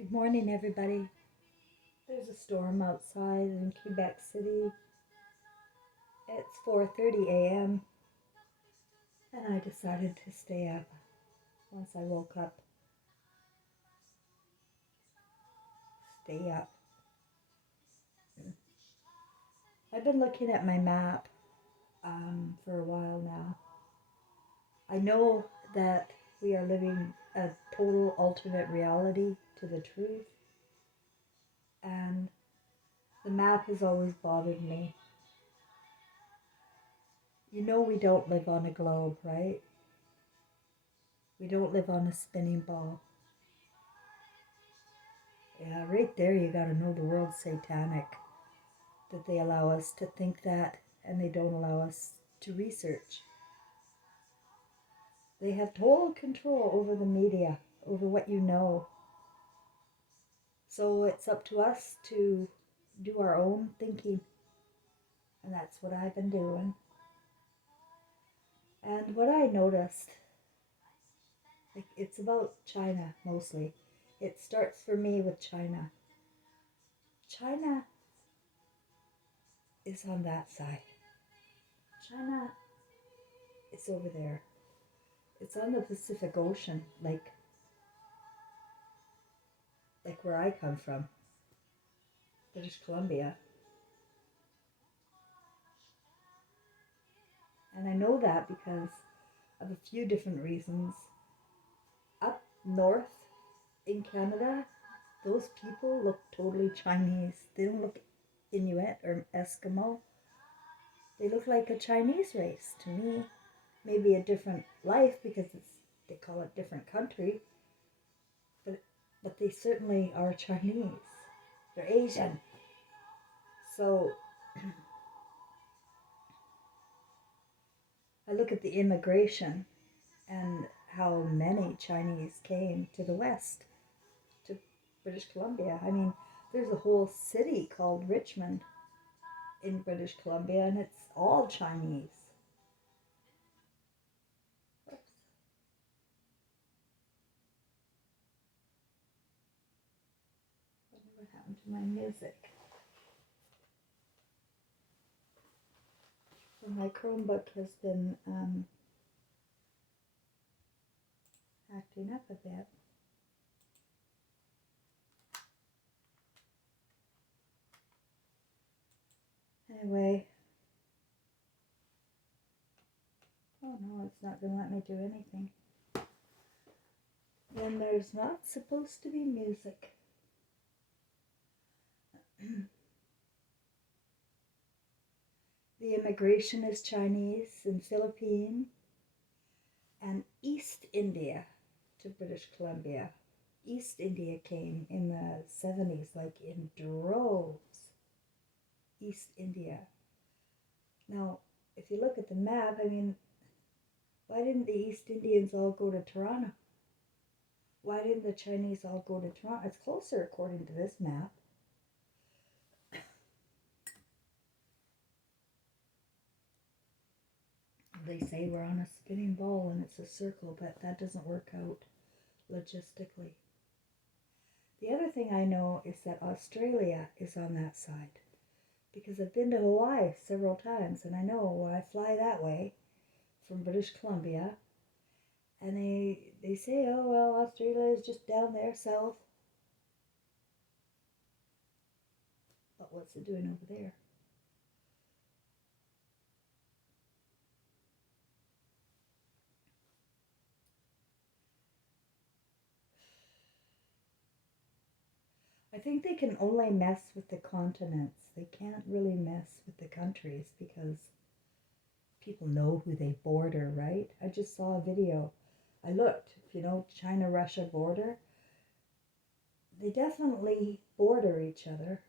Good morning, everybody. There's a storm outside in Quebec City. It's 4:30 a.m. and I decided to stay up once I woke up. Stay up. I've been looking at my map for a while now. I know that we are living a total alternate reality to the truth, and the map has always bothered me. You know, we don't live on a globe, right? We don't live on a spinning ball. Yeah, right there you gotta know the world's satanic. That they allow us to think that and they don't allow us to research. They have total control over the media, over what you know. So it's up to us to do our own thinking. And that's what I've been doing. And what I noticed, like, it's about China mostly. It starts for me with China. China is on that side. China is over there. It's on the Pacific Ocean, like where I come from, British Columbia. And I know that because of a few different reasons. Up north in Canada, those people look totally Chinese. They don't look Inuit or Eskimo. They look like a Chinese race to me. Maybe a different life because they call it different country, but they certainly are Chinese. They're Asian. So I look at the immigration and how many Chinese came to the West, to British Columbia. I mean, there's a whole city called Richmond in British Columbia, and it's all Chinese. Oops. What happened to my music? So my Chromebook has been acting up a bit. Anyway, oh no, it's not going to let me do anything. Then there's not supposed to be music. The immigration is Chinese and Philippine and East India to British Columbia. East India came in the 70s, like in droves. East India. Now, if you look at the map, I mean, why didn't the East Indians all go to Toronto? Why didn't the Chinese all go to Toronto? It's closer according to this map. They say we're on a spinning ball and it's a circle, but that doesn't work out logistically. The other thing I know is that Australia is on that side because I've been to Hawaii several times, and I know when I fly that way from British Columbia, and they say, oh, well, Australia is just down there south. But what's it doing over there? I think they can only mess with the continents. They can't really mess with the countries because people know who they border, right? I just saw a video. I looked, China-Russia border. They definitely border each other.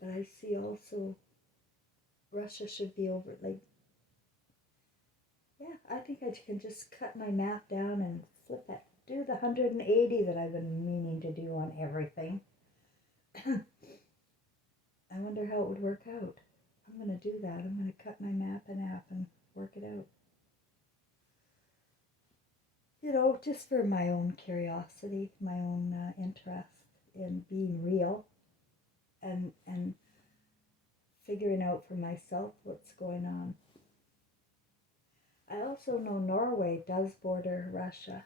But I see also Russia should be over, like, yeah, I think I can just cut my map down and flip it. Do the 180 that I've been meaning to do on everything. I wonder how it would work out. I'm I'm going to do that. I'm going to cut my map in half and work it out. You know, just for my own curiosity, my own interest in being real and figuring out for myself what's going on. I also know Norway does border Russia.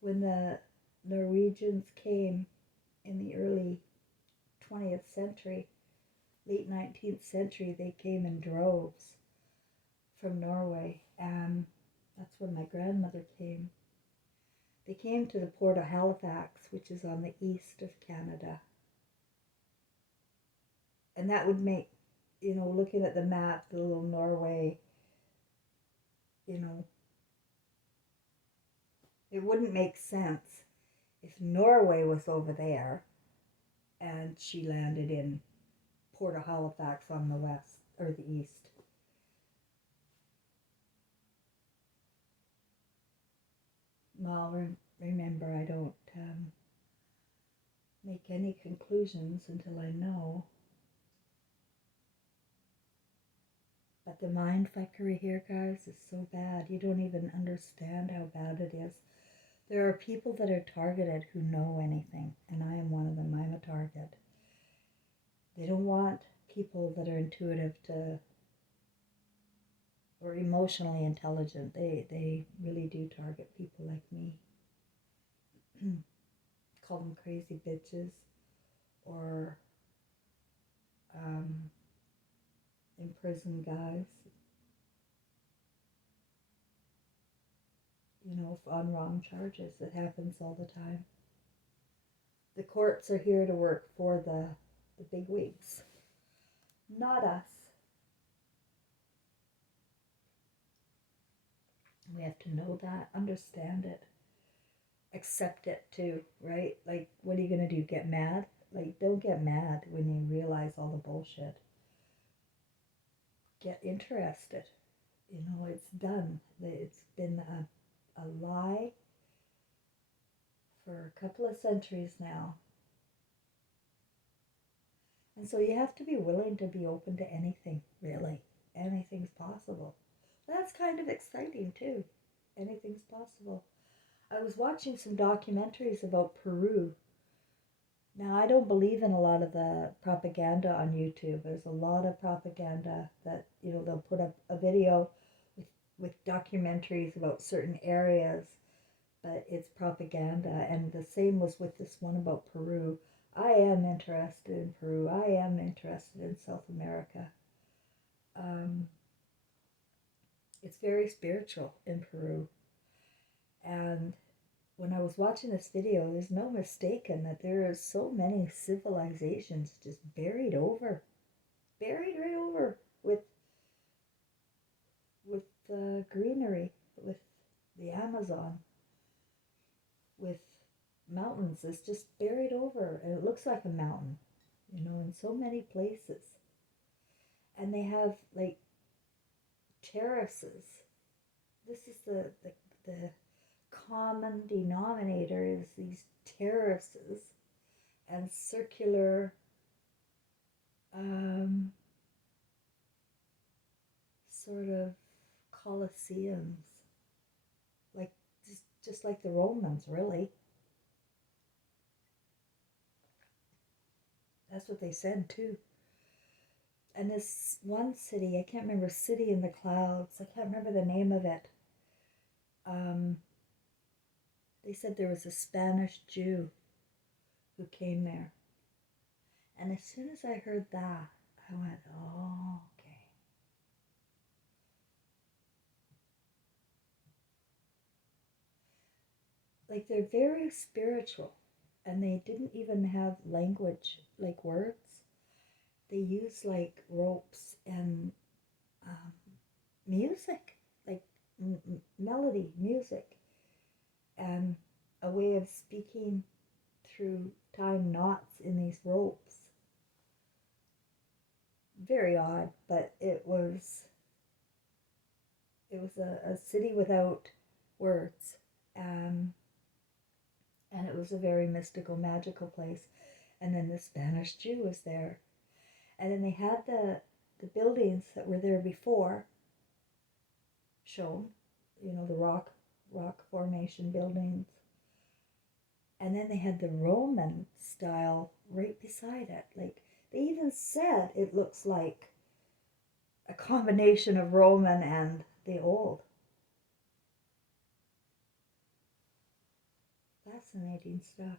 When the Norwegians came in the early 20th century, late 19th century, they came in droves from Norway, and that's when my grandmother came. They came to the port of Halifax, which is on the east of Canada. And that would make, you know, looking at the map, the little Norway, you know, it wouldn't make sense if Norway was over there and she landed in Port of Halifax on the west or the east. Well, remember, I don't make any conclusions until I know. But the mind fuckery here, guys, is so bad. You don't even understand how bad it is. There are people that are targeted who know anything, and I am one of them. I'm a target. They don't want people that are intuitive to or emotionally intelligent. They really do target people like me. Call them crazy bitches or imprisoned guys. You know, on wrong charges. It happens all the time. The courts are here to work for the big wigs, not us. We have to know that, understand it, accept it too, right? Like, what are you going to do? Get mad? Like, don't get mad when you realize all the bullshit. Get interested. You know, it's done. It's been a lie for a couple of centuries now. And so you have to be willing to be open to anything, really. Anything's possible. That's kind of exciting too. Anything's possible. I was watching some documentaries about Peru. Now, I don't believe in a lot of the propaganda on YouTube. There's a lot of propaganda that, you know, they'll put up a video with documentaries about certain areas, but it's propaganda. And the same was with this one about Peru. I am interested in Peru. I am interested in South America. It's very spiritual in Peru. And when I was watching this video, there's no mistaking that there are so many civilizations just buried right over with greenery, with the Amazon, with mountains. It's just buried over, and it looks like a mountain, you know, in so many places. And they have like terraces. This is the common denominator is these terraces and circular sort of colosseums, like just like the Romans, really. That's what they said too. And this one city, I can't remember, City in the Clouds, I can't remember the name of it. They said there was a Spanish Jew who came there. And as soon as I heard that, I went, oh, okay. Like, they're very spiritual, and they didn't even have language, like words. They use like ropes and music, like melody, music, and a way of speaking through tying knots in these ropes. Very odd, but it was a city without words, and it was a very mystical, magical place. And then the Spanish Jew was there. And then they had the buildings that were there before shown, the rock formation buildings. And then they had the Roman style right beside it. Like, they even said it looks like a combination of Roman and the old. Fascinating stuff.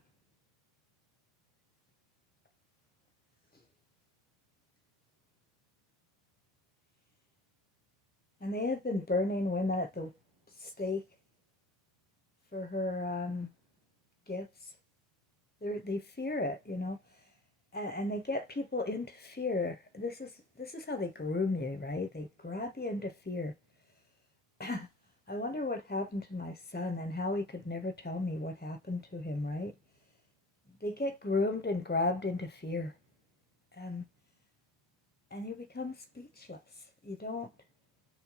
And they had been burning women at the stake for her gifts. They fear it. And they get people into fear. This is how they groom you, right? They grab you into fear. I wonder what happened to my son and how he could never tell me what happened to him, right? They get groomed and grabbed into fear. And and you become speechless. You don't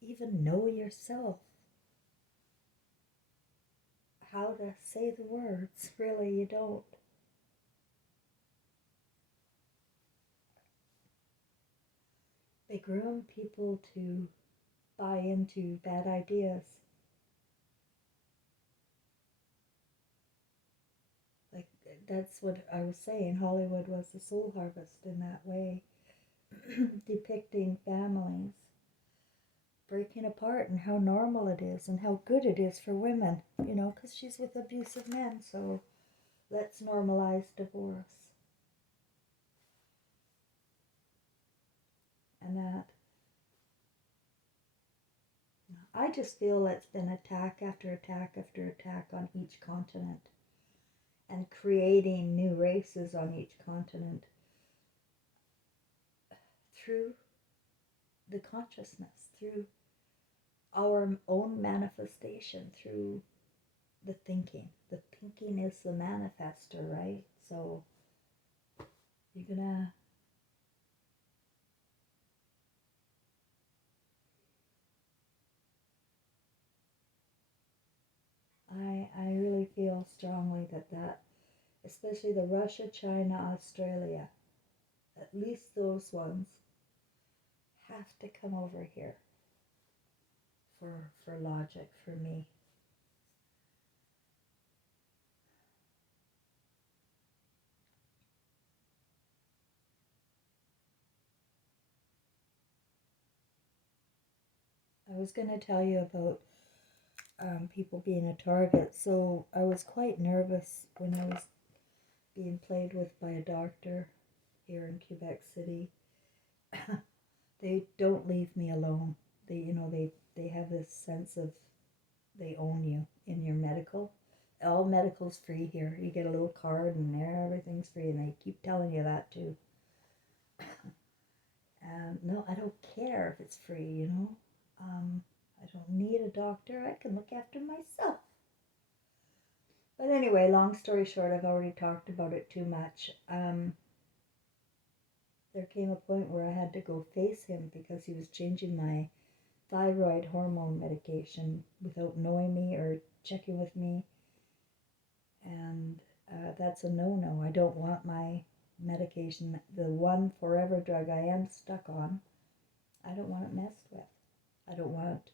even know yourself how to say the words. Really, you don't. They groom people to buy into bad ideas. Like, that's what I was saying. Hollywood was the soul harvest in that way, depicting families breaking apart and how normal it is and how good it is for women, because she's with abusive men, so let's normalize divorce. And that, I just feel it's been attack after attack after attack on each continent and creating new races on each continent through the consciousness, through our own manifestation, through the thinking. The thinking is the manifester, right? So you're gonna I really feel strongly that especially the Russia, China, Australia, at least those ones have to come over here for logic for me. I was going to tell you about people being a target. So I was quite nervous when I was being played with by a doctor here in Quebec City. They don't leave me alone. They have this sense of they own you in your medical. All medical's free here. You get a little card and everything's free, and they keep telling you that too. No, I don't care if it's free. I don't need a doctor. I can look after myself. But anyway, long story short, I've already talked about it too much. There came a point where I had to go face him because he was changing my thyroid hormone medication without knowing me or checking with me. And that's a no-no. I don't want my medication, the one forever drug I am stuck on, I don't want it messed with. I don't want,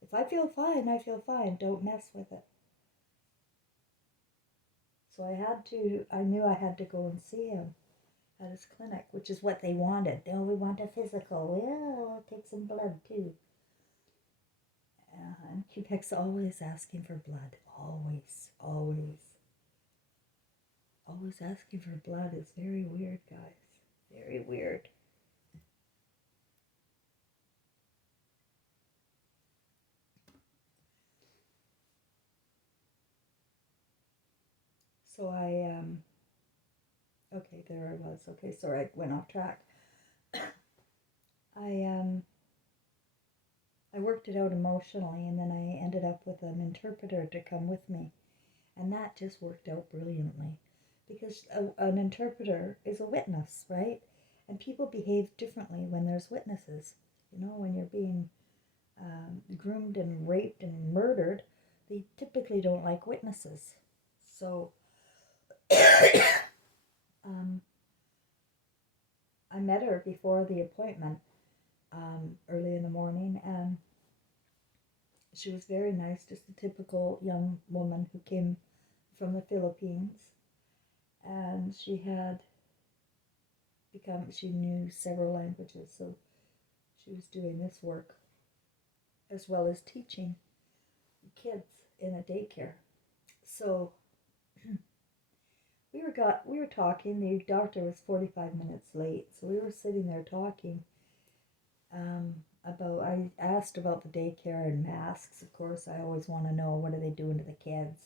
if I feel fine, I feel fine. Don't mess with it. So I knew I had to go and see him at his clinic, which is what they wanted. Oh, we want a physical. Yeah, we'll take some blood too. And Quebec's always asking for blood. Always, always. Always asking for blood is very weird, guys. Very weird. So okay, there I was. Okay, sorry, I went off track. I I worked it out emotionally, and then I ended up with an interpreter to come with me, and that just worked out brilliantly, because an interpreter is a witness, right? And people behave differently when there's witnesses. When you're being groomed and raped and murdered, they typically don't like witnesses. So met her before the appointment early in the morning, and she was very nice, just a typical young woman who came from the Philippines. And she knew several languages, so she was doing this work as well as teaching kids in a daycare. So we were talking. The doctor was 45 minutes late, so we were sitting there talking about. I asked about the daycare and masks. Of course, I always want to know what are they doing to the kids.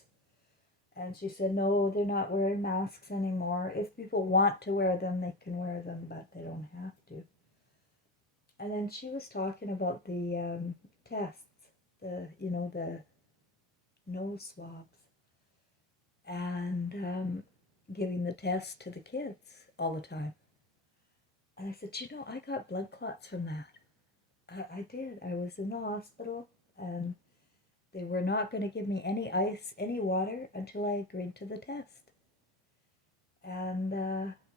And she said, no, they're not wearing masks anymore. If people want to wear them, they can wear them, but they don't have to. And then she was talking about the tests, the nose swabs, and giving the test to the kids all the time. And I said, I got blood clots from that. I did. I was in the hospital, and they were not going to give me any ice, any water until I agreed to the test. And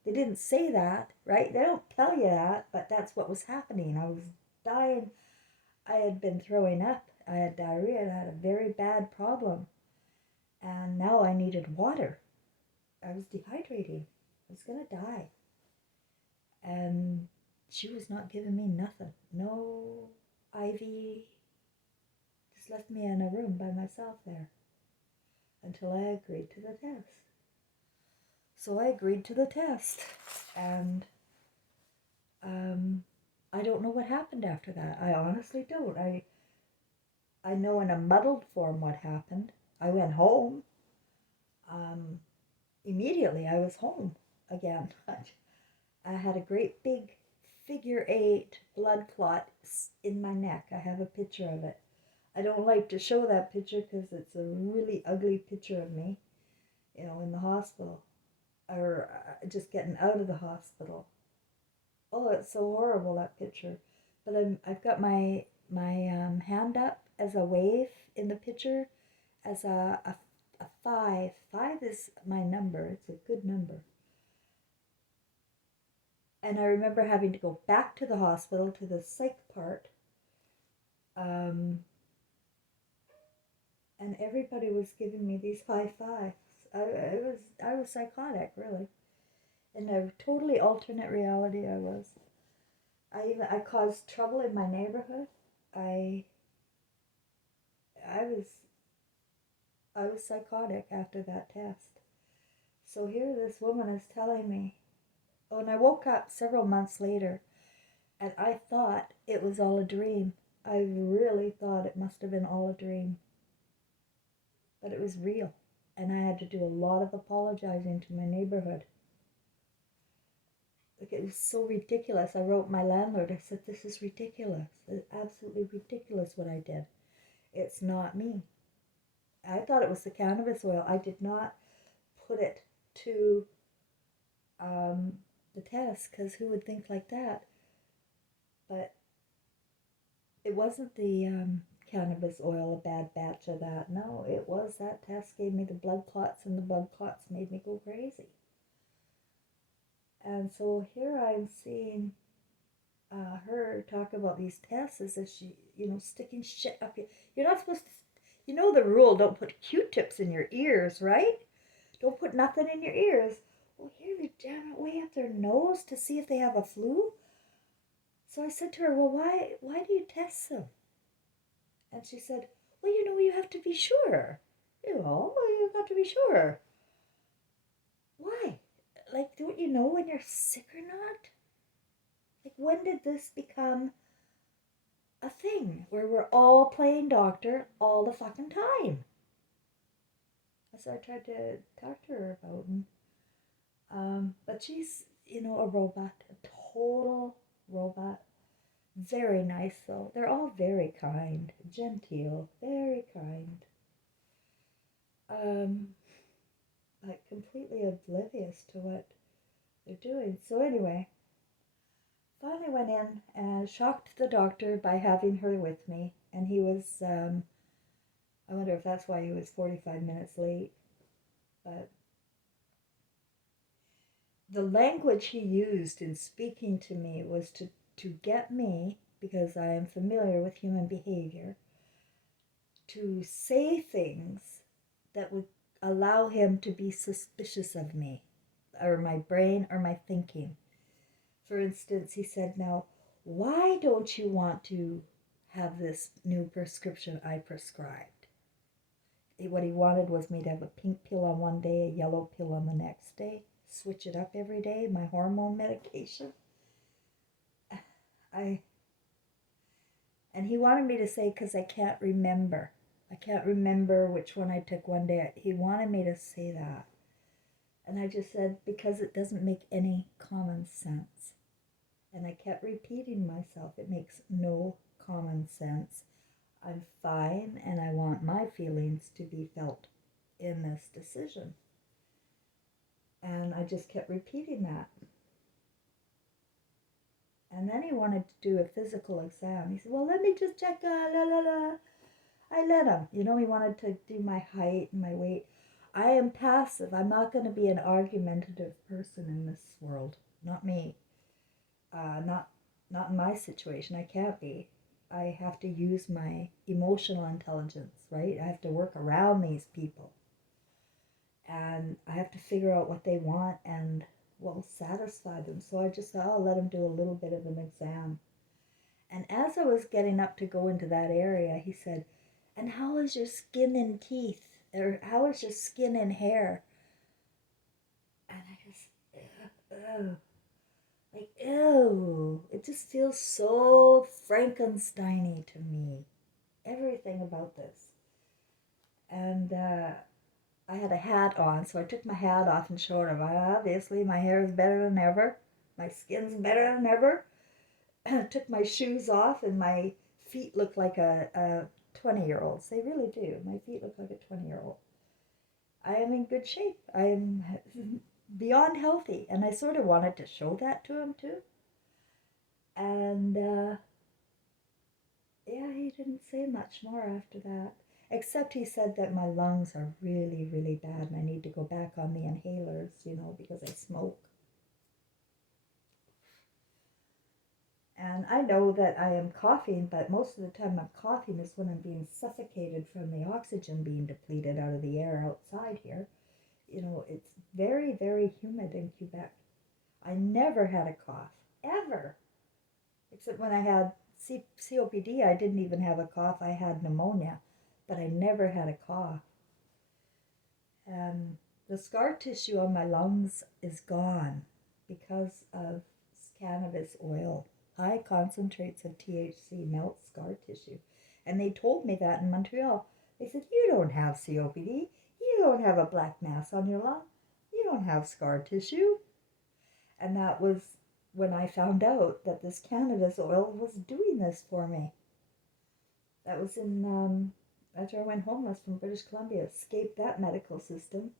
they didn't say that, right? They don't tell you that, but that's what was happening. I was dying. I had been throwing up. I had diarrhea, and I had a very bad problem. And now I needed water. I was dehydrating. I was going to die. And she was not giving me nothing. No IV. Just left me in a room by myself there until I agreed to the test. So I agreed to the test, and I don't know what happened after that. I honestly don't. I know in a muddled form what happened. I went home. Immediately I was home again. I had a great big figure 8 blood clot in my neck. I have a picture of it. I don't like to show that picture because it's a really ugly picture of me, in the hospital, or just getting out of the hospital. Oh, it's so horrible, that picture. But I've got my hand up as a wave in the picture, as a 5. 5 is my number. It's a good number. And I remember having to go back to the hospital, to the psych part, and everybody was giving me these high fives. I was psychotic, really. In a totally alternate reality, I was. I caused trouble in my neighborhood. I was psychotic after that test. So here this woman is telling me, oh, and I woke up several months later, and I thought it was all a dream. I really thought it must have been all a dream. But it was real, and I had to do a lot of apologizing to my neighborhood. Like, it was so ridiculous. I wrote my landlord, I said, this is ridiculous. It's absolutely ridiculous what I did. It's not me. I thought it was the cannabis oil. I did not put it to the test, because who would think like that? But it wasn't the cannabis oil, a bad batch of that. No, it was that test gave me the blood clots, and the blood clots made me go crazy. And so here I'm seeing her talk about these tests as if she, sticking shit up your. You're not supposed to. You know the rule, don't put Q-tips in your ears, right? Don't put nothing in your ears. Well, here they're jamming it way up their nose to see if they have a flu. So I said to her, well, why do you test them? And she said, well, you have to be sure. You have to be sure. Why? Like, don't you know when you're sick or not? Like, when did this become a thing where we're all playing doctor all the fucking time? So I tried to talk to her about it. But she's, a robot, a total robot. Very nice, though. They're all very kind, genteel, very kind. Like, completely oblivious to what they're doing. So anyway, finally went in and shocked the doctor by having her with me. And he was, I wonder if that's why he was 45 minutes late. But the language he used in speaking to me was to get me, because I am familiar with human behavior, to say things that would allow him to be suspicious of me, or my brain, or my thinking. For instance, he said, "Now, why don't you want to have this new prescription I prescribed?" What he wanted was me to have a pink pill on one day, a yellow pill on the next day, switch it up every day, my hormone medication. I And he wanted me to say, because I can't remember. I can't remember which one I took one day. He wanted me to say that. And I just said, because it doesn't make any common sense. And I kept repeating myself, it makes no common sense. I'm fine, and I want my feelings to be felt in this decision. And I just kept repeating that. And then he wanted to do a physical exam. He said, "Well, let me just check, la la la." I let him. You know, he wanted to do my height and my weight. I am passive. I'm not going to be an argumentative person in this world. Not me. Not in my situation. I can't be. I have to use my emotional intelligence, right? I have to work around these people. And I have to figure out what they want and what will satisfy them. So I just thought, I'll let him do a little bit of an exam. And as I was getting up to go into that area, he said, "And how is your skin and teeth? Or how is your skin and hair?" And I just, ew, like, ew. It just feels so Frankenstein-y to me. Everything about this. And I had a hat on, so I took my hat off and showed him. Obviously, my hair is better than ever. My skin's better than ever. Took my shoes off, and my feet look like a 20-year-old's. They really do. My feet look like a 20-year-old. I am in good shape. I am beyond healthy. And I sort of wanted to show that to him too. And yeah, he didn't say much more after that. Except he said that my lungs are really, really bad and I need to go back on the inhalers, because I smoke. And I know that I am coughing, but most of the time I'm coughing is when I'm being suffocated from the oxygen being depleted out of the air outside here. It's very, very humid in Quebec. I never had a cough, ever. Except when I had COPD, I didn't even have a cough. I had pneumonia, but I never had a cough. And the scar tissue on my lungs is gone because of cannabis oil. High concentrates of THC melt scar tissue. And they told me that in Montreal. They said, "You don't have COPD. You don't have a black mass on your lung. You don't have scar tissue." And that was when I found out that this cannabis oil was doing this for me. That was after I went homeless from British Columbia, escaped that medical system.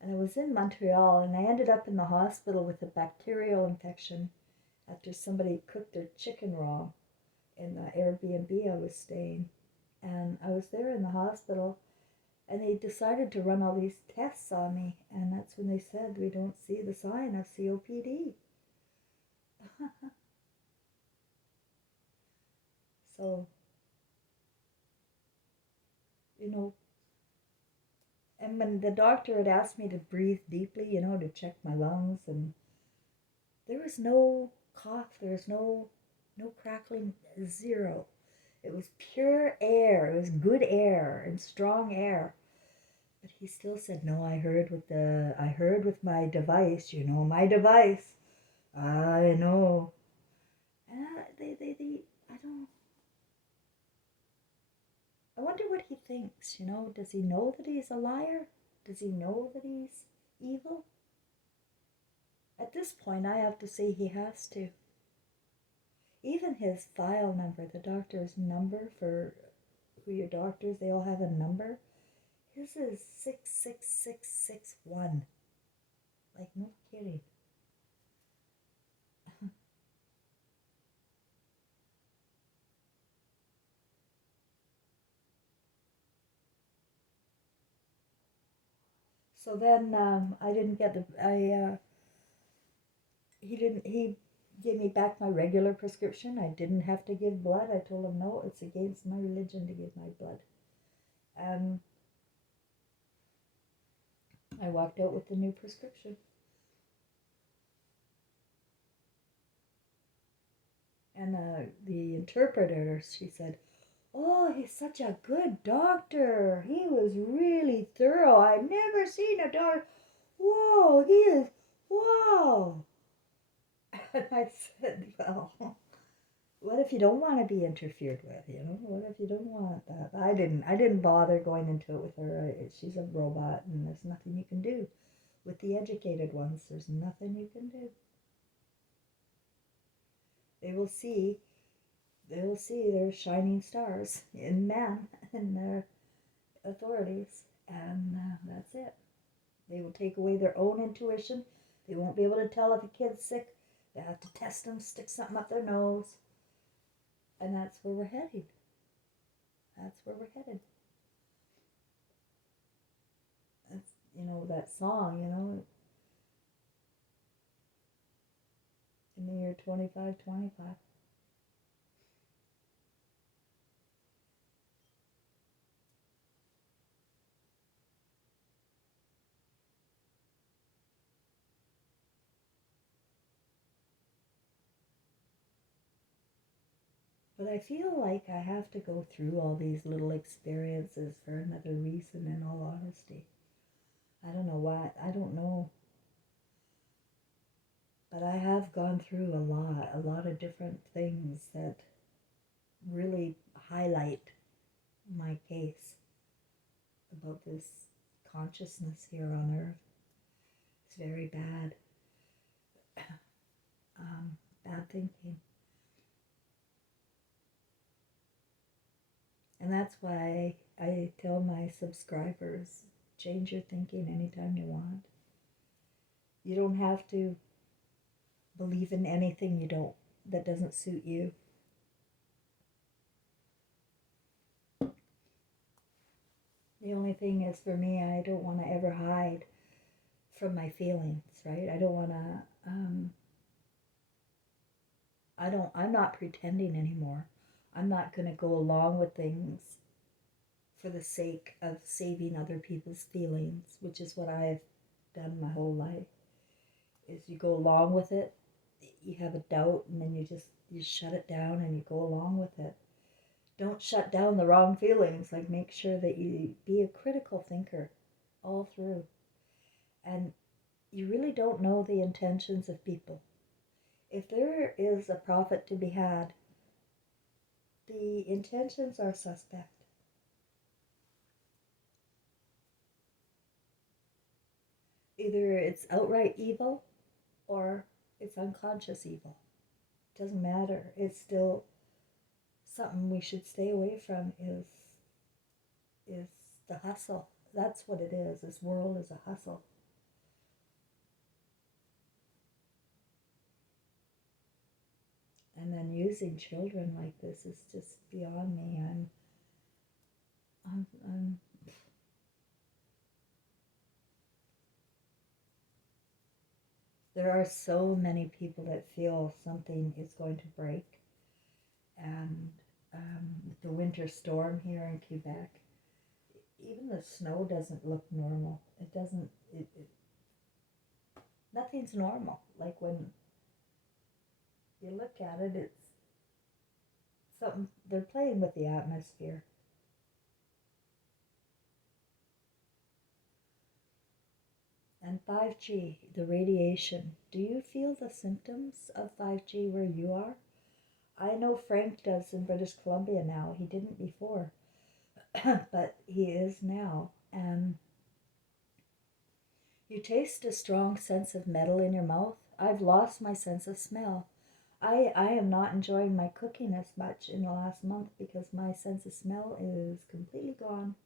And I was in Montreal, and I ended up in the hospital with a bacterial infection after somebody cooked their chicken raw in the Airbnb I was staying. And I was there in the hospital, and they decided to run all these tests on me. And that's when they said, "We don't see the sign of COPD." So, you know, and when the doctor had asked me to breathe deeply, to check my lungs, and there was no cough, there was no crackling, zero. It was pure air. It was good air and strong air. But he still said, "No, I heard with my device, my device. I know." And I don't, I wonder what he thinks, Does he know that he's a liar? Does he know that he's evil? At this point, I have to say he has to. Even his file number, the doctor's number for who your doctors, they all have a number. His is 66661. Like, no kidding. So then I didn't get the, I he gave me back my regular prescription. I didn't have to give blood. I told him, no, it's against my religion to give my blood. And I walked out with the new prescription. And the interpreter, she said, oh, he's such a good doctor. He was really thorough. I never seen a doctor. Whoa, he is, whoa. And I said, well, what if you don't want to be interfered with, you know? What if you don't want that? I didn't bother going into it with her. She's a robot and there's nothing you can do. With the educated ones, there's nothing you can do. They will see their shining stars in man and their authorities, and that's it. They will take away their own intuition. They won't be able to tell if a kid's sick. They have to test them, stick something up their nose, and that's where we're headed. That's where we're headed. That's, that song, in the year 2525. But I feel like I have to go through all these little experiences for another reason, in all honesty. I don't know why. I don't know. But I have gone through a lot of different things that really highlight my case about this consciousness here on earth. It's very bad. Bad thinking. And that's why I tell my subscribers, change your thinking anytime you want. You don't have to believe in anything that doesn't suit you. The only thing is, for me, I don't want to ever hide from my feelings, right? I don't want to, I'm not pretending anymore. I'm not going to go along with things for the sake of saving other people's feelings, which is what I've done my whole life. Is you go along with it, you have a doubt, and then you shut it down and you go along with it. Don't shut down the wrong feelings. Like, make sure that you be a critical thinker all through. And you really don't know the intentions of people. If there is a profit to be had, the intentions are suspect. Either it's outright evil or it's unconscious evil. It doesn't matter. It's still something we should stay away from, is the hustle. That's what it is. This world is a hustle. And then using children like this is just beyond me. I'm there are so many people that feel something is going to break. And the winter storm here in Quebec, even the snow doesn't look normal. It doesn't, nothing's normal. Like, when you look at it, it's something, they're playing with the atmosphere. And 5G, the radiation, do you feel the symptoms of 5G where you are? I know Frank does in British Columbia now. He didn't before, but he is now. And you taste a strong sense of metal in your mouth. I've lost my sense of smell. I am not enjoying my cooking as much in the last month because my sense of smell is completely gone.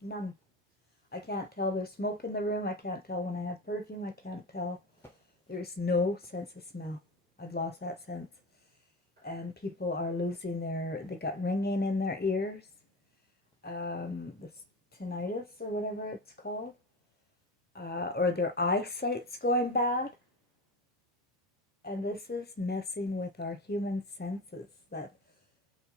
None. I can't tell there's smoke in the room. I can't tell when I have perfume. I can't tell. There's no sense of smell. I've lost that sense. And people are losing they got ringing in their ears, this tinnitus or whatever it's called, or their eyesight's going bad. And this is messing with our human senses, that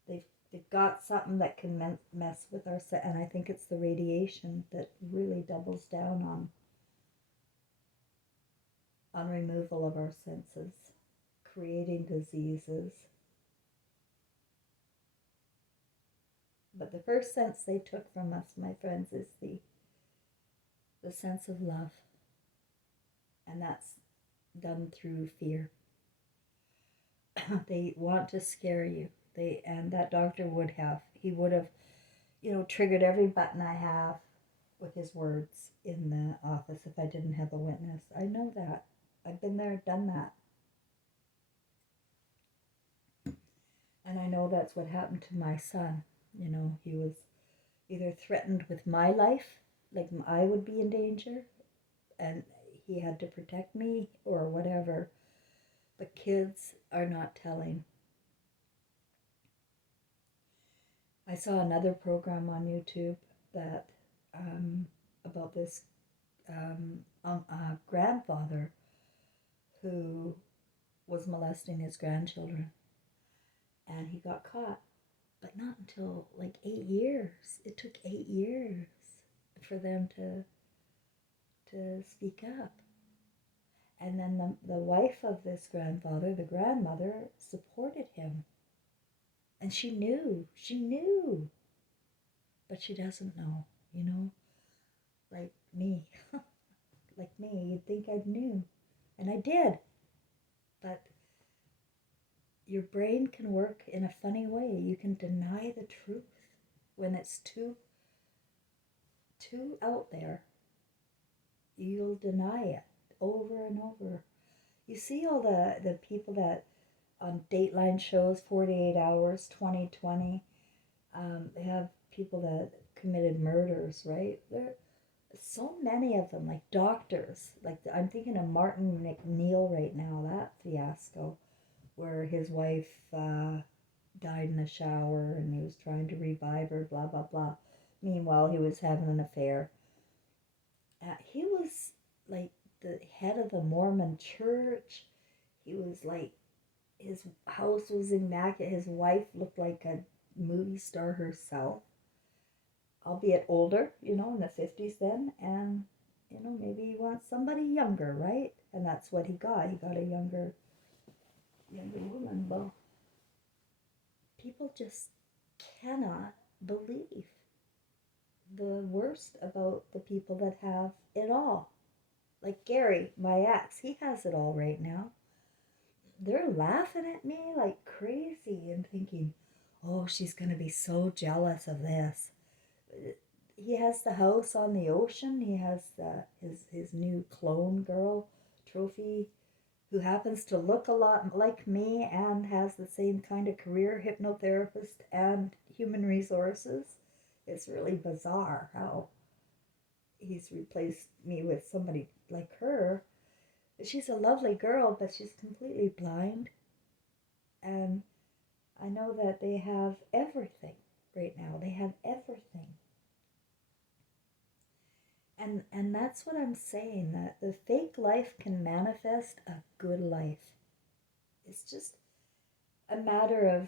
they've, they've got something that can mess with our and I think it's the radiation that really doubles down on removal of our senses, creating diseases. But the first sense they took from us, my friends, is the sense of love. And that's done through fear. They want to scare you. And that doctor he would have, triggered every button I have with his words in the office if I didn't have a witness. I know that. I've been there, done that. And I know that's what happened to my son. He was either threatened with my life, like I would be in danger, and he had to protect me or whatever. But kids are not telling. I saw another program on YouTube that about this grandfather who was molesting his grandchildren, and he got caught, but not until like 8 years. It took 8 years for them to speak up. And then the wife of this grandfather, the grandmother, supported him. And she knew, but she doesn't know, like me. Like me, you'd think I knew. And I did. But your brain can work in a funny way. You can deny the truth when it's too out there. You'll deny it over and over. You see all the people that on Dateline shows, 48 Hours, 2020, they have people that committed murders, right? There so many of them, like doctors. Like I'm thinking of Martin McNeil right now, that fiasco where his wife died in the shower and he was trying to revive her, blah, blah, blah. Meanwhile, he was having an affair. He was like the head of the Mormon church. He was like, his house was immaculate. His wife looked like a movie star herself, albeit older, in the 50s then. And, maybe he wants somebody younger, right? And that's what he got. He got a younger woman. Well, people just cannot believe the worst about the people that have it all. Like Gary, my ex, he has it all right now. They're laughing at me like crazy and thinking, oh, she's going to be so jealous of this. He has the house on the ocean. He has his new clone girl, Trophy, who happens to look a lot like me and has the same kind of career, hypnotherapist and human resources. It's really bizarre how he's replaced me with somebody like her. She's a lovely girl, but she's completely blind. And I know that they have everything right now. They have everything. And that's what I'm saying, that the fake life can manifest a good life. It's just a matter of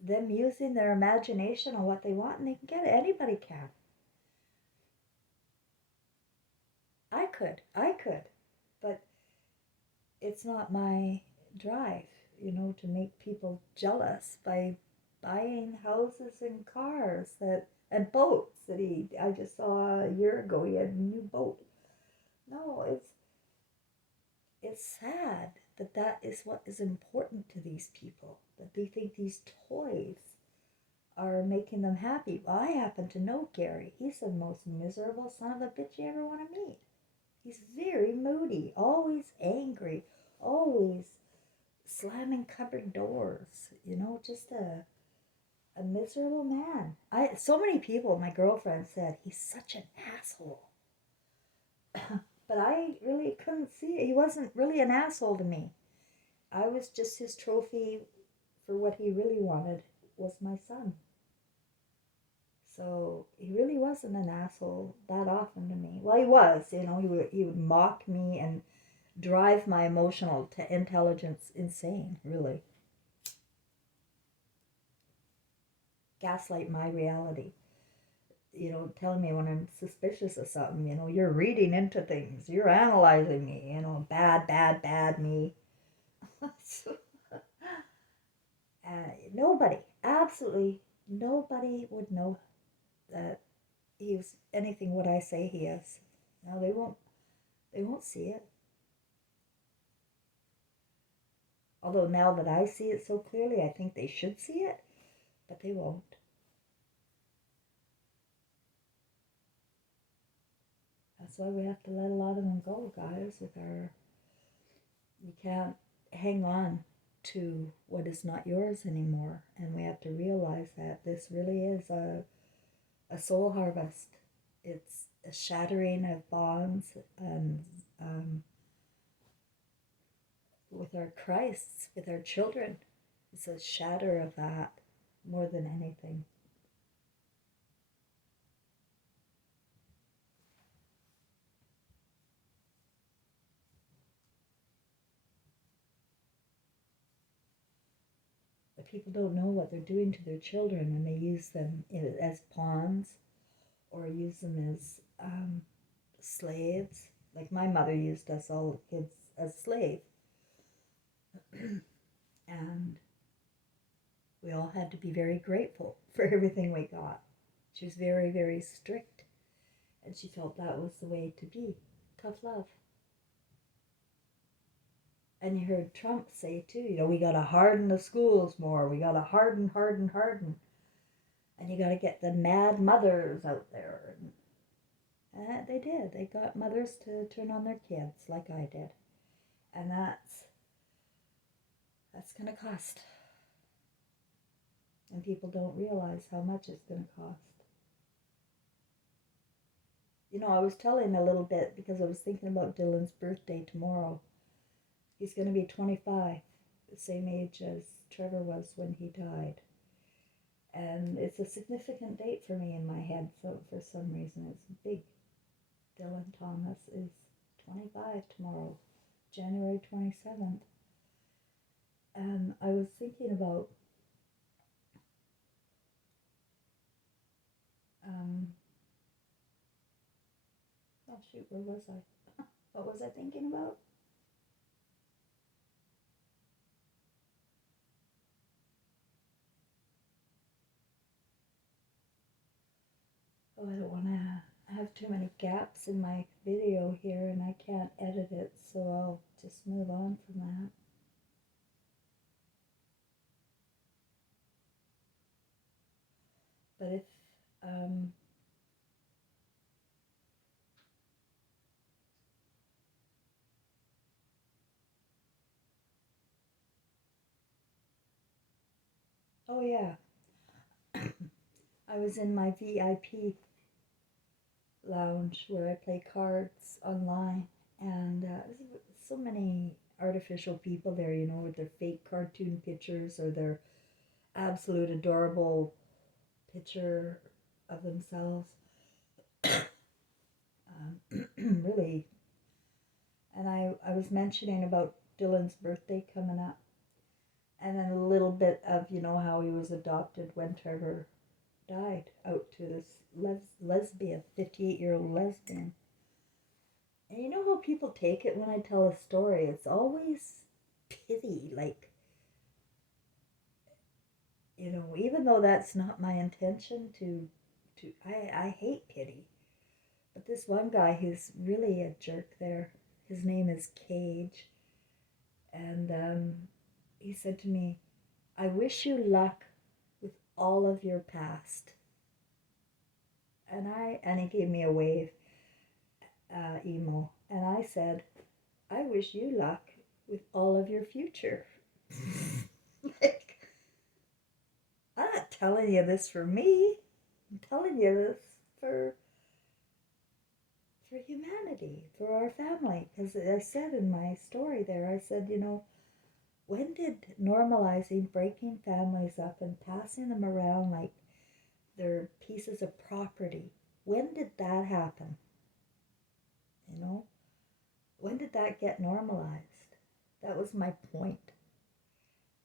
them using their imagination on what they want, and they can get it. Anybody can. I could, but it's not my drive, to make people jealous by buying houses and cars and boats that I just saw a year ago. He had a new boat. No, it's sad that is what is important to these people, that they think these toys are making them happy. Well, I happen to know Gary. He's the most miserable son of a bitch you ever want to meet. He's very moody, always angry, always slamming cupboard doors, just a miserable man. So many people, my girlfriend said, he's such an asshole. But I really couldn't see it. He wasn't really an asshole to me. I was just his trophy for what he really wanted was my son. So he really wasn't an asshole that often to me. Well, he was, he would mock me and drive my emotional to intelligence insane, really. Gaslight my reality. Telling me when I'm suspicious of something, you're reading into things, you're analyzing me, bad, bad, bad me. So, nobody, absolutely nobody would know that he's anything what I say he is. No, they won't see it. Although now that I see it so clearly, I think they should see it, but they won't. That's why we have to let a lot of them go, guys, you can't hang on to what is not yours anymore. And we have to realize that this really is a soul harvest. It's a shattering of bonds and with our Christs, with our children. It's a shatter of that more than anything. But people don't know what they're doing to their children when they use them as pawns or use them as slaves. Like my mother used us all kids as slaves. And we all had to be very grateful for everything we got. She was very, very strict, and she felt that was the way to be. Tough love. And you heard Trump say too, we got to harden the schools more. We got to harden, harden, harden. And you got to get the mad mothers out there. And they did. They got mothers to turn on their kids like I did. And that's going to cost. And people don't realize how much it's going to cost. I was telling a little bit because I was thinking about Dylan's birthday tomorrow. He's going to be 25, the same age as Trevor was when he died. And it's a significant date for me in my head, so for some reason it's big. Dylan Thomas is 25 tomorrow, January 27th. And I was thinking about oh shoot, where was I? What was I thinking about? Oh, I don't want to have too many gaps in my video here, and I can't edit it, so I'll just move on from that. But if oh yeah, I was in my VIP lounge where I play cards online, and so many artificial people there, with their fake cartoon pictures or their absolute adorable picture of themselves. Really. And I was mentioning about Dylan's birthday coming up, and then a little bit of how he was adopted when Trevor died, out to this lesbian, 58-year-old lesbian. And you know how people take it when I tell a story? It's always pity, like, even though that's not my intention I hate pity. But this one guy who's really a jerk there, his name is Cage, and he said to me, I wish you luck with all of your past. And he gave me a wave emo, and I said, I wish you luck with all of your future. Like, I'm not telling you this for me. I'm telling you this for humanity, for our family. Because I said in my story there, I said, when did normalizing breaking families up and passing them around like they're pieces of property, when did that happen? When did that get normalized? That was my point.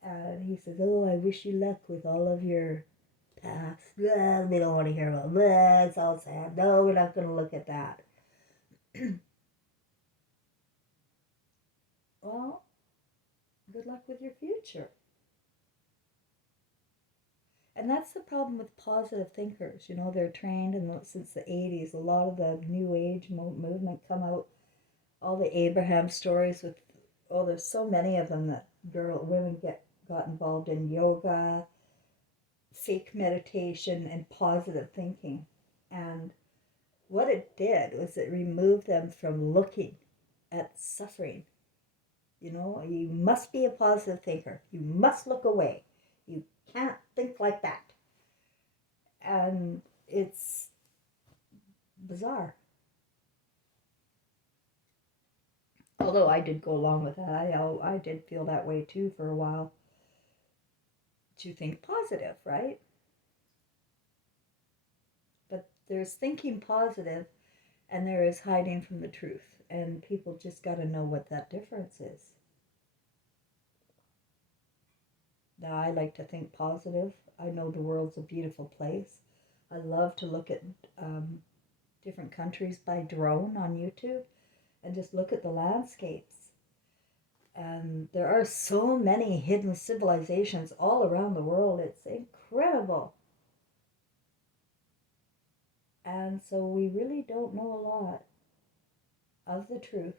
And he says, "Oh, I wish you luck with all of your past. Blah, we don't want to hear about that. It's all sad. No, we're not going to look at that." Well, good luck with your future. And that's the problem with positive thinkers. You know, they're trained, and since the 80s, a lot of the New Age movement come out. All the Abraham stories with, oh, there's so many of them that women got involved in yoga, fake meditation, and positive thinking. And what it did was it removed them from looking at suffering. You know, you must be a positive thinker. You must look away. You can't think like that. And it's bizarre. Although I did go along with that, I did feel that way too for a while. To think positive, right? But there's thinking positive, and there is hiding from the truth, and people just got to know what that difference is. Now, I like to think positive. I know the world's a beautiful place. I love to look at different countries by drone on YouTube and just look at the landscapes. And there are so many hidden civilizations all around the world. It's incredible. And so we really don't know a lot of the truth.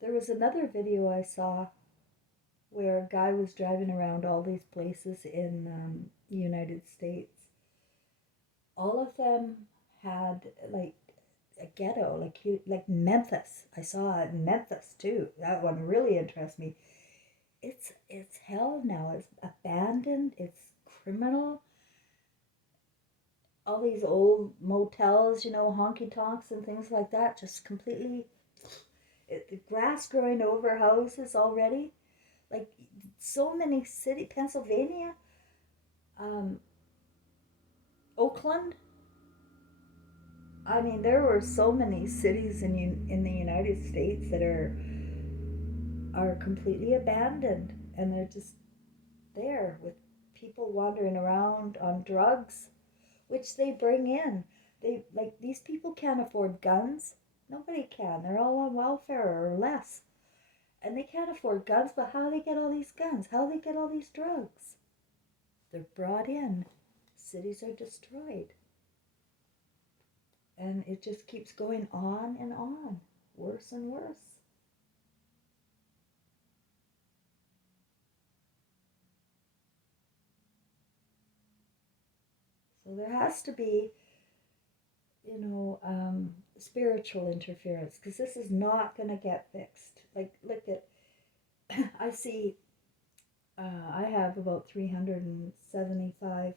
There was another video I saw where a guy was driving around all these places in the United States. All of them had like a ghetto, like Memphis. I saw it in Memphis too. That one really interests me. It's hell now. It's abandoned. It's criminal. All these old motels, you know, honky tonks and things like that, just completely the grass growing over houses already. Like so many Pennsylvania, um, Oakland. I mean, there were so many cities in the United States that are completely abandoned, and they're just there with people wandering around on drugs, which they bring in. They like these people can't afford guns. Nobody can. They're all on welfare or less, and they can't afford guns. But how do they get all these guns? How do they get all these drugs? They're brought in. Cities are destroyed. And it just keeps going on and on, worse and worse. So there has to be, you know, spiritual interference, because this is not going to get fixed. Like, look at, I see, I have about 375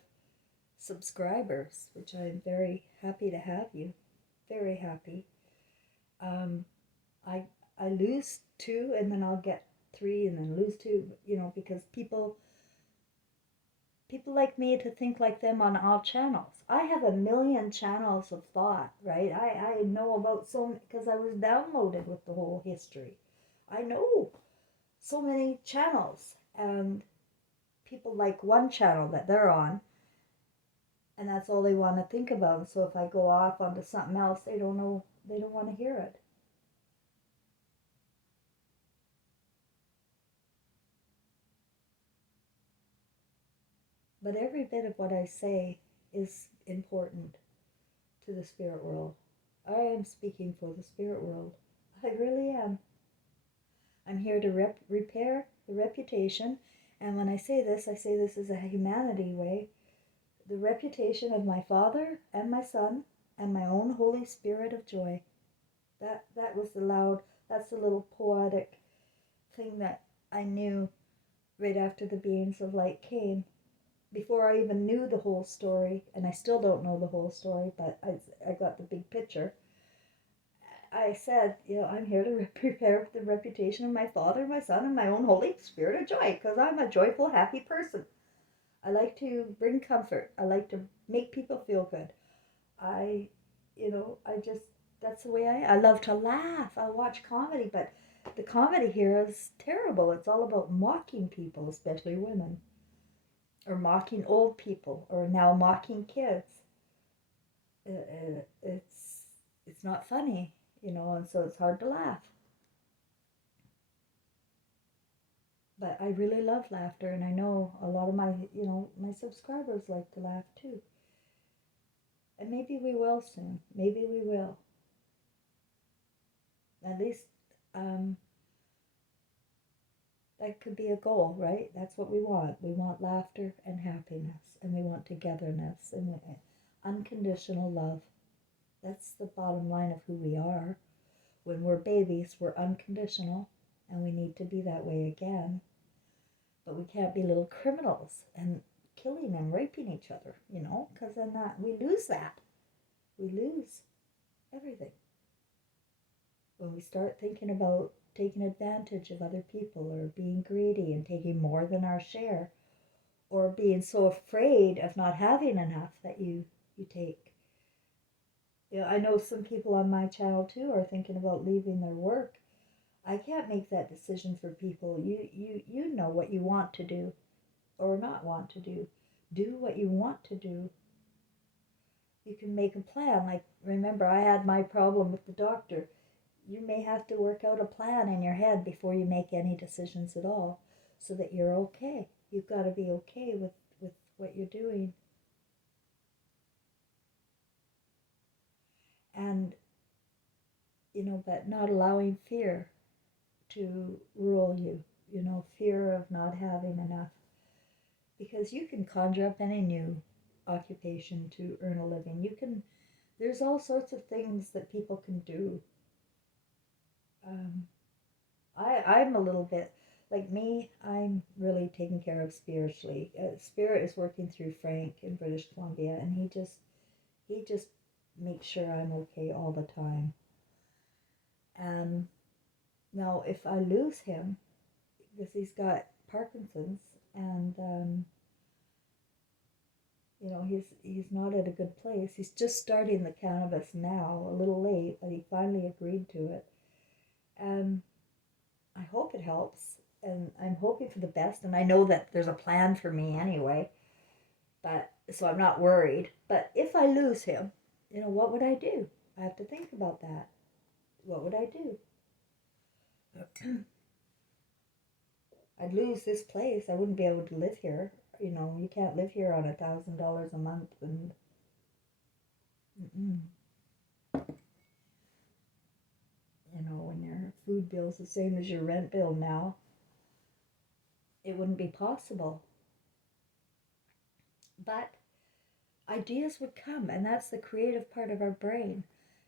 subscribers, which I'm very happy to have you. Very happy. Um, I I lose two, and then I'll get three, and then lose two. You know, because people like me to think like them on all channels. I have a million channels of thought, right? I know about so because I was downloaded with the whole history. I know so many channels, and people like one channel that they're on, and that's all they want to think about. So if I go off onto something else, they don't know, they don't want to hear it. But every bit of what I say is important to the spirit world. I am speaking for the spirit world. I really am. I'm here to repair the reputation. And when I say this as a humanity way. The reputation of my Father and my Son and my own Holy Spirit of joy. That was that's the little poetic thing that I knew right after the beings of light came. Before I even knew the whole story, and I still don't know the whole story, but I got the big picture. I said, you know, I'm here to prepare the reputation of my Father, my Son, and my own Holy Spirit of joy, because I'm a joyful, happy person. I like to bring comfort. I like to make people feel good. I, you know, I just That's the way I love to laugh. I watch comedy, but the comedy here is terrible. It's all about mocking people, especially women, or mocking old people, or now mocking kids. It's not funny, and so it's hard to laugh. But I really love laughter, and I know a lot of my subscribers like to laugh too. And maybe we will soon. Maybe we will. At least um, that could be a goal, right? That's what we want. We want laughter and happiness, and we want togetherness and unconditional love. That's the bottom line of who we are. When we're babies, we're unconditional, and we need to be that way again. But we can't be little criminals and killing and raping each other, because then we lose that. We lose everything. When we start thinking about taking advantage of other people or being greedy and taking more than our share, or being so afraid of not having enough that you take. I know some people on my channel too are thinking about leaving their work. I can't make that decision for people. You know what you want to do or not want to do. Do what you want to do. You can make a plan. Like, remember, I had my problem with the doctor. You may have to work out a plan in your head before you make any decisions at all, so that you're okay. You've got to be okay with what you're doing. And, but not allowing fear to rule you, fear of not having enough. Because you can conjure up any new occupation to earn a living. There's all sorts of things that people can do. Um, I'm a little bit like me. I'm really taken care of spiritually. Spirit is working through Frank in British Columbia, and he just makes sure I'm okay all the time. And now, if I lose him, because he's got Parkinson's, and he's not at a good place. He's just starting the cannabis now, a little late, but he finally agreed to it. And I hope it helps, and I'm hoping for the best, and I know that there's a plan for me anyway, but so I'm not worried. But if I lose him, what would I do? I have to think about that. What would I do? I'd lose this place. I wouldn't be able to live here. You can't live here on $1,000 a month, and mm-mm. When your food bill's the same as your rent bill now, it wouldn't be possible. But ideas would come, and that's the creative part of our brain.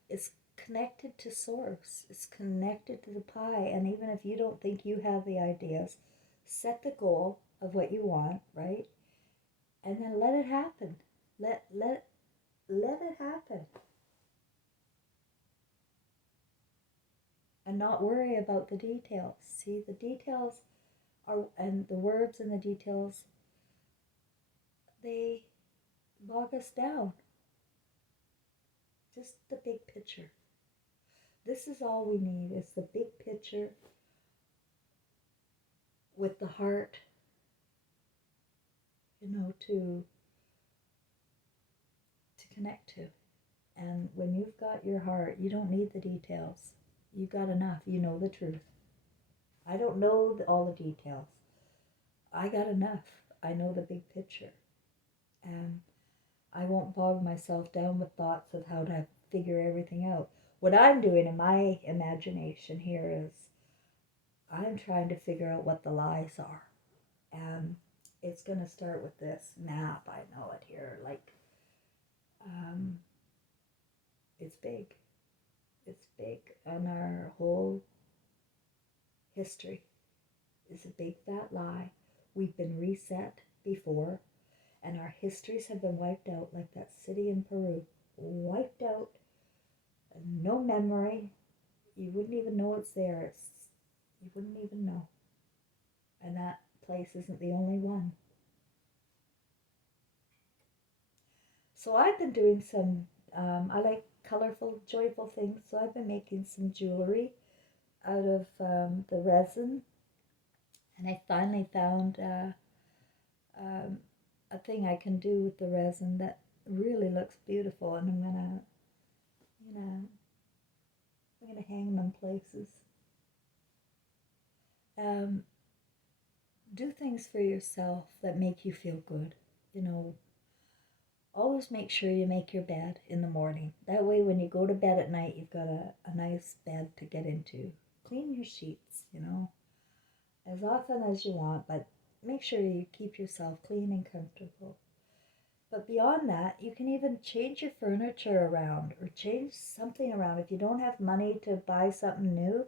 It's connected to source, it's connected to the pie. And even if you don't think you have the ideas, set the goal of what you want, right? And then let it happen. Let it happen. And not worry about the details. See, the details and the words and the details, they bog us down. Just the big picture. This is all we need, is the big picture with the heart, to connect to. And when you've got your heart, you don't need the details. You got enough. You know the truth. I don't know all the details. I got enough. I know the big picture. And I won't bog myself down with thoughts of how to figure everything out. What I'm doing in my imagination here is I'm trying to figure out what the lies are. And it's going to start with this map. I know it here. Like, it's big. It's big. And our whole history is a big fat lie. We've been reset before, and our histories have been wiped out, like that city in Peru. Wiped out. No memory. You wouldn't even know it's there. You wouldn't even know. And that place isn't the only one. So I've been doing some I like colorful, joyful things, so I've been making some jewelry out of the resin, and I finally found um, a thing I can do with the resin that really looks beautiful, and gonna, I'm gonna hang them places. Um, do things for yourself that make you feel good. You know, always make sure you make your bed in the morning. That way, when you go to bed at night, you've got a nice bed to get into. Clean your sheets, as often as you want, but make sure you keep yourself clean and comfortable. But beyond that, you can even change your furniture around or change something around. If you don't have money to buy something new,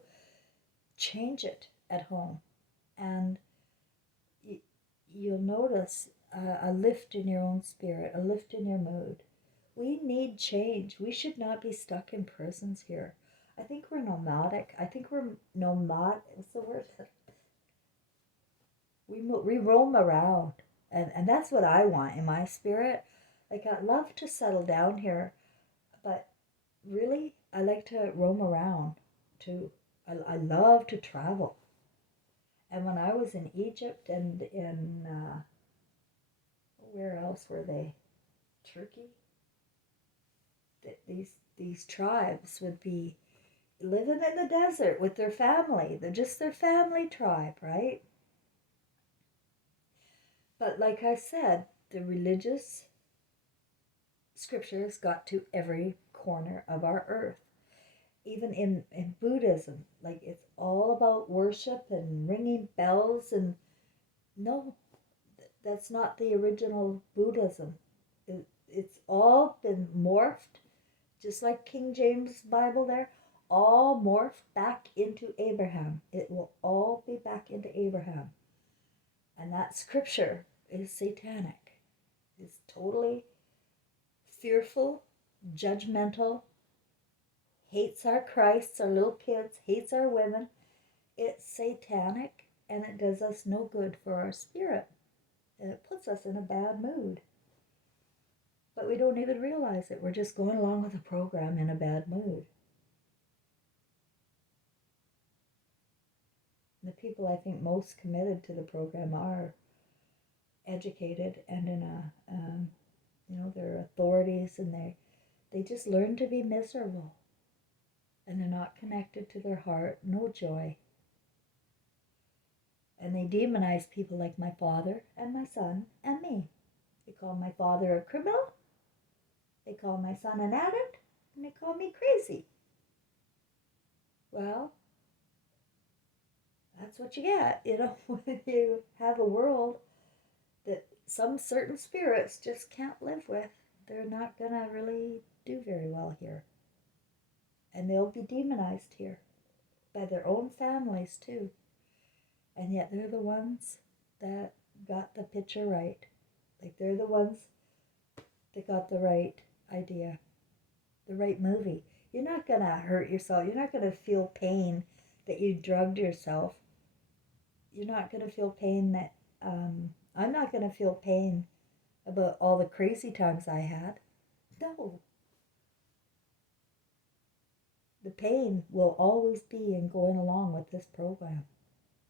change it at home. And you'll notice a lift in your own spirit, a lift in your mood. We need change. We should not be stuck in prisons here. I think we're nomadic. I think we're nomad. What's the word? We roam around, and that's what I want in my spirit. Like I'd love to settle down here, but really, I like to roam around too. I love to travel. And when I was in Egypt and in where else were they? Turkey. These tribes would be living in the desert with their family. They're just their family tribe, right? But like I said, the religious scriptures got to every corner of our earth. Even in Buddhism, like it's all about worship and ringing bells. And no, that's not the original Buddhism. It's all been morphed, just like King James Bible there, all morphed back into Abraham. It will all be back into Abraham. And that scripture is satanic. It's totally fearful, judgmental, hates our Christs, our little kids, hates our women. It's satanic, and it does us no good for our spirit. And it puts us in a bad mood. But we don't even realize it. We're just going along with the program in a bad mood. The people I think most committed to the program are educated and in they're authorities, and they just learn to be miserable, and they're not connected to their heart, no joy. And they demonize people like my father and my son and me. They call my father a criminal, they call my son an addict, and they call me crazy. Well, that's what you get, when you have a world that some certain spirits just can't live with. They're not going to really do very well here. And they'll be demonized here by their own families too. And yet they're the ones that got the picture right. Like they're the ones that got the right idea, the right movie. You're not going to hurt yourself. You're not going to feel pain that you drugged yourself. You're not going to feel pain that, I'm not going to feel pain about all the crazy times I had. No. The pain will always be in going along with this program.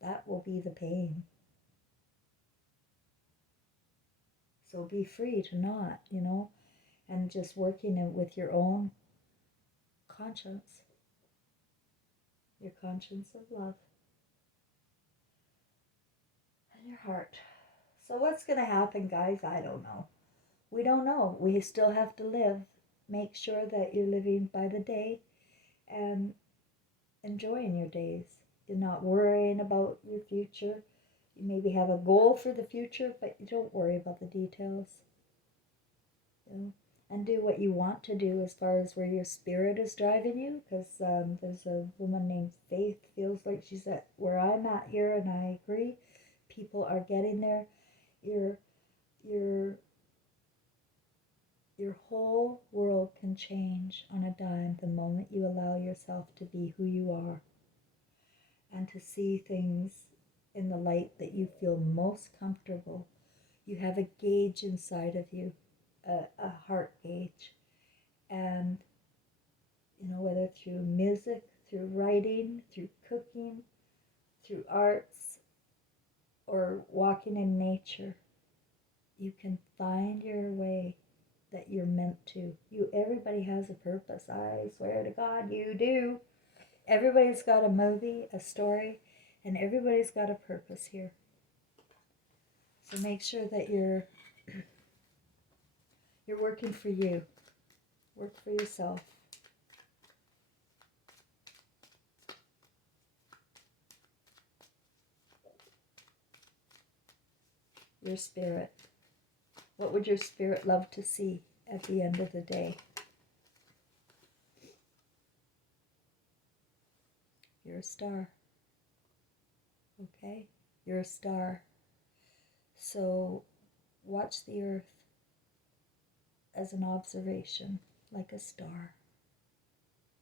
That will be the pain. So be free to not, and just working with your own conscience, your conscience of love, and your heart. So what's going to happen, guys? I don't know. We don't know. We still have to live. Make sure that you're living by the day and enjoying your days. You're not worrying about your future. You maybe have a goal for the future, but you don't worry about the details. And do what you want to do as far as where your spirit is driving you. Because there's a woman named Faith, feels like she's at where I'm at here, and I agree. People are getting there. Your your whole world can change on a dime the moment you allow yourself to be who you are and to see things in the light that you feel most comfortable. You have a gauge inside of you, a heart gauge, And, whether through music, through writing, through cooking, through arts, or walking in nature, you can find your way that you're meant to. Everybody has a purpose. I swear to God, you do. Everybody's got a movie, a story, and everybody's got a purpose here. So make sure that you're working for you. Work for yourself. Your spirit. What would your spirit love to see at the end of the day? You're a star. Okay? You're a star. So watch the earth as an observation, like a star.